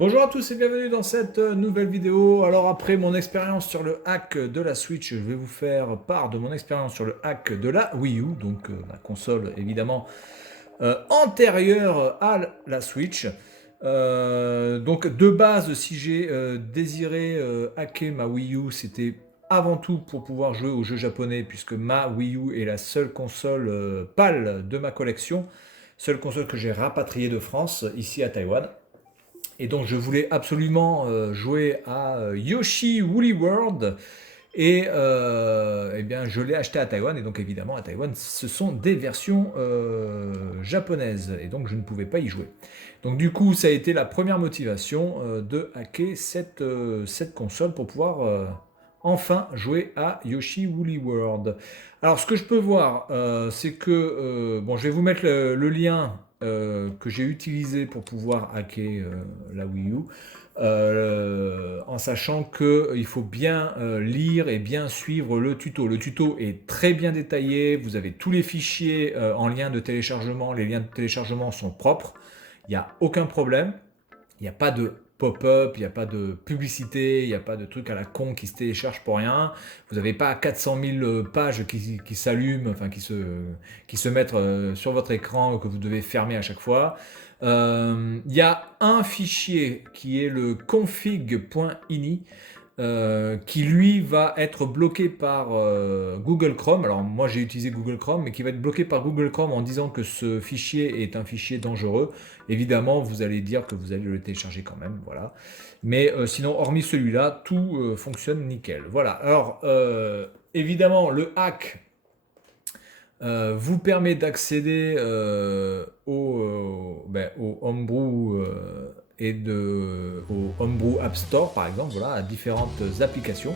Bonjour à tous et bienvenue dans cette nouvelle vidéo. Alors après mon expérience sur le hack de la Switch, je vais vous faire part de mon expérience sur le hack de la Wii U, donc la console évidemment antérieure à la Switch. Donc de base, si j'ai désiré hacker ma Wii U, c'était avant tout pour pouvoir jouer aux jeux japonais, puisque ma Wii U est la seule console PAL de ma collection, seule console que j'ai rapatriée de France, ici à Taïwan. Et donc je voulais absolument jouer à Yoshi Woolly World. Et eh bien, je l'ai acheté à Taïwan. Et donc évidemment, à Taïwan, ce sont des versions japonaises. Et donc je ne pouvais pas y jouer. Donc du coup, ça a été la première motivation de hacker cette console pour pouvoir enfin jouer à Yoshi Woolly World. Alors ce que je peux voir, c'est que, bon, je vais vous mettre le lien que j'ai utilisé pour pouvoir hacker la Wii U, en sachant qu'il faut bien lire et bien suivre le tuto. Le tuto est très bien détaillé, vous avez tous les fichiers en lien de téléchargement, les liens de téléchargement sont propres, il n'y a aucun problème. Il n'y a pas de pop-up, il n'y a pas de publicité, il n'y a pas de truc à la con qui se télécharge pour rien. Vous n'avez pas 400 000 pages qui s'allument, enfin qui se mettent sur votre écran que vous devez fermer à chaque fois. Il y a un fichier qui est le config.ini qui lui va être bloqué par Google Chrome. Alors moi j'ai utilisé Google Chrome, mais qui va être bloqué par Google Chrome en disant que ce fichier est un fichier dangereux. Évidemment, vous allez dire que vous allez le télécharger quand même, voilà. Mais sinon, hormis celui-là, tout fonctionne nickel. Voilà. Alors évidemment, le hack vous permet d'accéder au Homebrew au Homebrew App Store, par exemple, voilà, à différentes applications.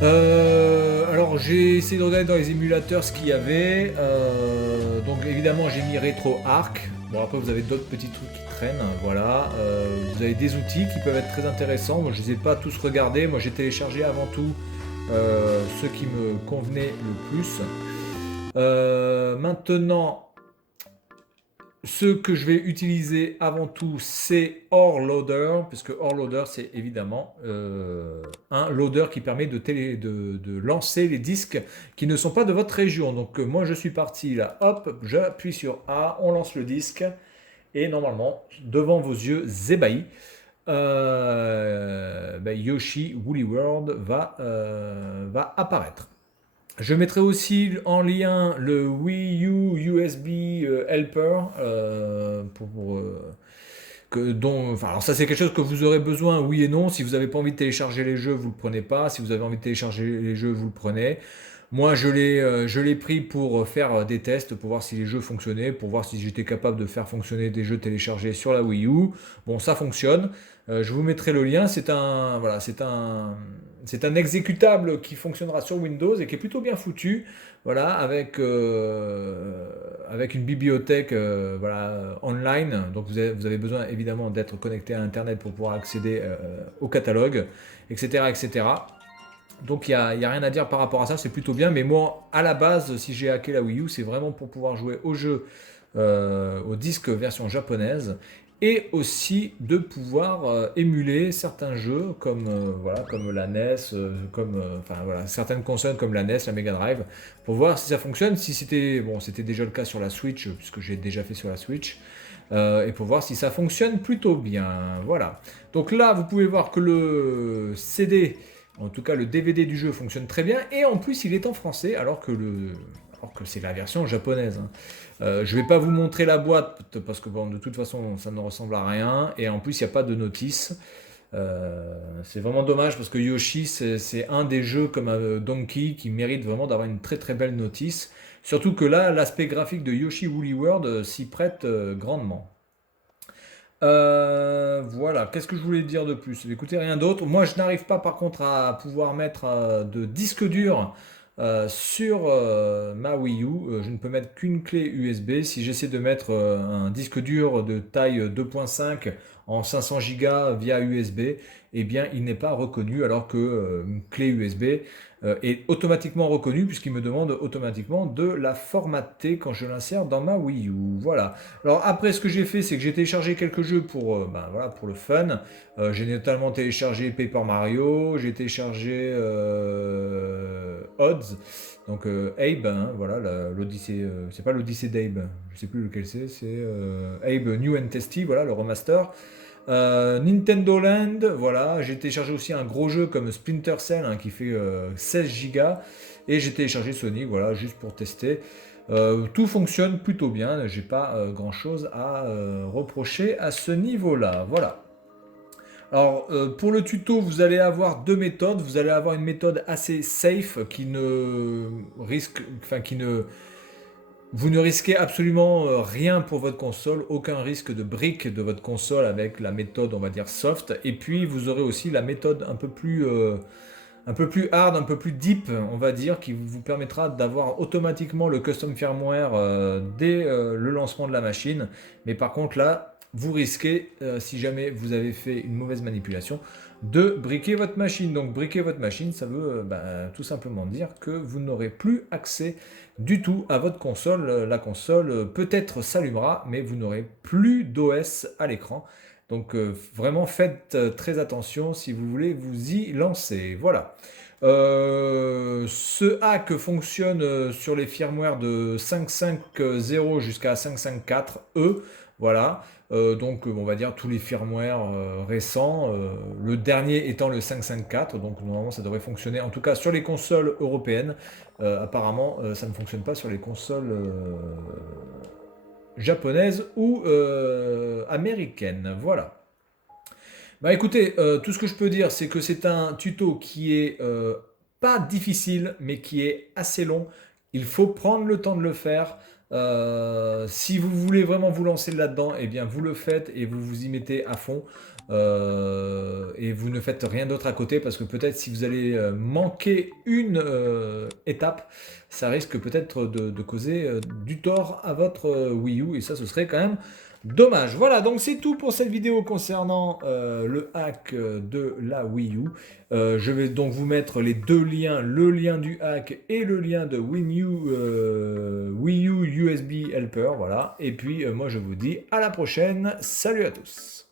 Alors j'ai essayé de regarder dans les émulateurs ce qu'il y avait. Donc évidemment j'ai mis RetroArch. Bon après vous avez d'autres petits trucs qui traînent. Voilà. Vous avez des outils qui peuvent être très intéressants. Moi je les ai pas tous regardés. Moi j'ai téléchargé avant tout ceux qui me convenaient le plus. Maintenant, ce que je vais utiliser avant tout, c'est OrLoader, puisque OrLoader, c'est évidemment un loader qui permet de lancer les disques qui ne sont pas de votre région. Donc moi, je suis parti là, hop, j'appuie sur A, on lance le disque, et normalement, devant vos yeux ébahis, Yoshi Woolly World va apparaître. Je mettrai aussi en lien le Wii U USB Helper enfin, alors ça c'est quelque chose que vous aurez besoin, oui et non. Si vous n'avez pas envie de télécharger les jeux, vous le prenez pas. Si vous avez envie de télécharger les jeux, vous le prenez. Moi, je l'ai pris pour faire des tests, pour voir si les jeux fonctionnaient, pour voir si j'étais capable de faire fonctionner des jeux téléchargés sur la Wii U. Bon, ça fonctionne. Je vous mettrai le lien. Voilà, c'est un exécutable qui fonctionnera sur Windows et qui est plutôt bien foutu. Voilà, avec une bibliothèque voilà, online. Donc vous avez besoin évidemment d'être connecté à Internet pour pouvoir accéder au catalogue, etc., etc. Donc il y a rien à dire par rapport à ça, c'est plutôt bien. Mais moi, à la base, si j'ai hacké la Wii U, c'est vraiment pour pouvoir jouer au jeu, au disque version japonaise, et aussi de pouvoir émuler certains jeux comme, voilà, comme la NES, enfin, voilà, certaines consoles comme la NES, la Mega Drive, pour voir si ça fonctionne. Si c'était bon, c'était déjà le cas sur la Switch, puisque j'ai déjà fait sur la Switch. Et pour voir si ça fonctionne plutôt bien. Voilà. Donc là, vous pouvez voir que le CD, en tout cas le DVD du jeu, fonctionne très bien. Et en plus, il est en français, alors que c'est la version japonaise, hein. Je ne vais pas vous montrer la boîte parce que bon, de toute façon ça ne ressemble à rien, et en plus il n'y a pas de notice. C'est vraiment dommage parce que Yoshi c'est un des jeux comme Donkey qui mérite vraiment d'avoir une très très belle notice. Surtout que là l'aspect graphique de Yoshi Woolly World s'y prête grandement. Voilà, qu'est-ce que je voulais dire de plus? Écoutez, rien d'autre. Moi, je n'arrive pas par contre à pouvoir mettre de disque dur sur ma Wii U. Je ne peux mettre qu'une clé USB. Si j'essaie de mettre un disque dur de taille 2.5 en 500 Go via USB, eh bien il n'est pas reconnu alors que une clé USB est automatiquement reconnue puisqu'il me demande automatiquement de la formater quand je l'insère dans ma Wii U. Voilà. Alors après ce que j'ai fait c'est que j'ai téléchargé quelques jeux pour, voilà, pour le fun. J'ai notamment téléchargé Paper Mario, j'ai téléchargé Odds, donc Abe, hein, voilà, l'Odyssée, c'est pas l'Odyssée d'Abe, je sais plus lequel c'est Abe New and Testy, voilà, le remaster. Nintendo Land, voilà, j'ai téléchargé aussi un gros jeu comme Splinter Cell hein, qui fait 16 Go et j'ai téléchargé Sonic, voilà, juste pour tester. Tout fonctionne plutôt bien, j'ai pas grand chose à reprocher à ce niveau-là, voilà. Alors, pour le tuto, vous allez avoir deux méthodes. Vous allez avoir une méthode assez safe qui ne risque, enfin qui ne, vous ne risquez absolument rien pour votre console, aucun risque de brick de votre console avec la méthode, on va dire soft. Et puis, vous aurez aussi la méthode un peu plus hard, un peu plus deep, on va dire, qui vous permettra d'avoir automatiquement le custom firmware dès le lancement de la machine. Mais par contre, là, vous risquez, si jamais vous avez fait une mauvaise manipulation, de briquer votre machine. Donc, briquer votre machine, ça veut tout simplement dire que vous n'aurez plus accès du tout à votre console. La console peut-être s'allumera, mais vous n'aurez plus d'OS à l'écran. Donc vraiment faites très attention si vous voulez vous y lancer. Voilà. Ce hack fonctionne sur les firmware de 5.5.0 jusqu'à 5.5.4e. Voilà. Donc on va dire tous les firmware récents. Le dernier étant le 5.5.4. Donc normalement ça devrait fonctionner en tout cas sur les consoles européennes. Apparemment ça ne fonctionne pas sur les consoles japonaise ou américaine. Voilà. Bah écoutez, tout ce que je peux dire, c'est que c'est un tuto qui est pas difficile, mais qui est assez long. Il faut prendre le temps de le faire. Si vous voulez vraiment vous lancer là-dedans, eh bien vous le faites et vous vous y mettez à fond. Et vous ne faites rien d'autre à côté parce que peut-être si vous allez manquer une étape, ça risque peut-être de causer du tort à votre Wii U et ça ce serait quand même dommage. Voilà, donc c'est tout pour cette vidéo concernant le hack de la Wii U. Je vais donc vous mettre les deux liens, le lien du hack et le lien de Wii U USB Helper. Voilà, et puis moi je vous dis à la prochaine. Salut à tous.